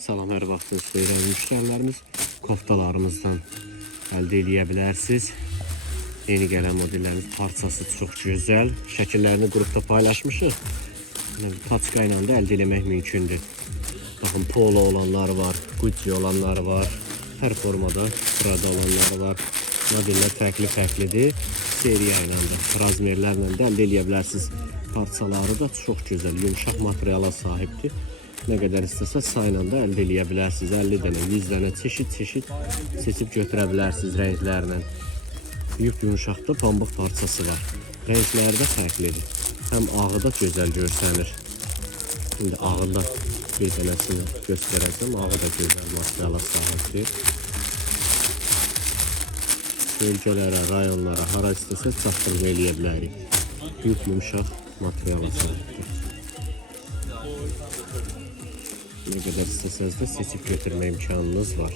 Salam, hər vaxtınız xeyir müştərilərimiz. Koftalarımızdan əldə edə bilərsiniz. Yeni gələn modellərimiz parçası çox gözəl. Şəkillərini qrupda paylaşmışıq. Paçka ilə də əldə etmək mümkündür. Baxın, polo olanları var, Gucci olanları var. Hər formada Prada olanları var. Modellər fərqli-fərqlidir. Seriya ilə də, razmerlərlə də əldə edə bilərsiniz. Parçaları da çox gözəl, yumşaq materiala sahibdir. Nə qədər istəsə sayla da əldə edə bilərsiniz. 50 dənə, 100 dənə çeşid seçib götürə bilərsiniz rənglərlə. Yumşaqda pambıq parçası var. Rəngləri də fərqlidir. Həm ağı da gözəl görsənir. Şimdi ağında bir dənəsini göstərəcəm. Ağı da gözəl materiala sahibdir. Bölgələrə, rayonlara, hara istəsə çatdırma eləyə bilərik. Yumşaq materiala sahibdir. Ne kadar istəsəniz də seçib götürmə imkanınız var.